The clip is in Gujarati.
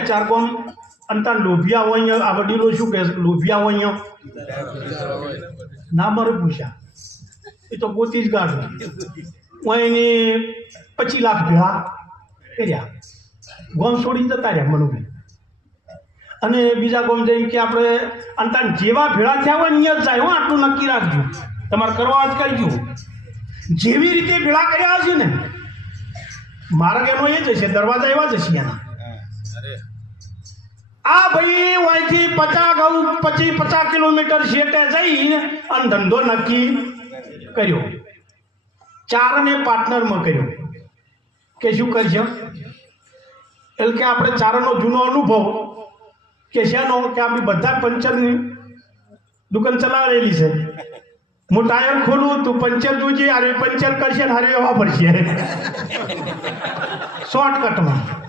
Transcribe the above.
ચાર કોમ અંતા લોભિયા હોય આ વડીલો શું કહે લોભિયા હોય ના મારે પૂછ્યા એ તો ગોતી જ ગાઢું હું એને 25 લાખ ભેળા કર્યા ગોમ છોડીને જતા રહ્યા મનુભાઈ અને બીજા ગોમ જઈને કે આપણે અંતા જેવા ભેળા થયા હોય ને જ જાય હું આટલું નક્કી રાખજો તમારે કરવા જ કરજો જેવી રીતે ભેળા કર્યા હશે ને માર્ગ એનો એ જ હશે દરવાજા એવા જ હશે એના આ ભાઈ અહીંથી 50 કિલોમીટર શેટે જઈને અને ધંધો નક્કી કર્યો ચારને પાર્ટનરમાં કર્યો કે શું કરશો એટલે કે આપણે ચારનો જૂનો અનુભવ કે શેનો કે આપણી બધા પંચરની દુકાન ચલાવેલી છે હું ટાયર ખોલું તું પંચર જોજે અરે પંચર કરશે ને હારે વાપરશે શોર્ટકટમાં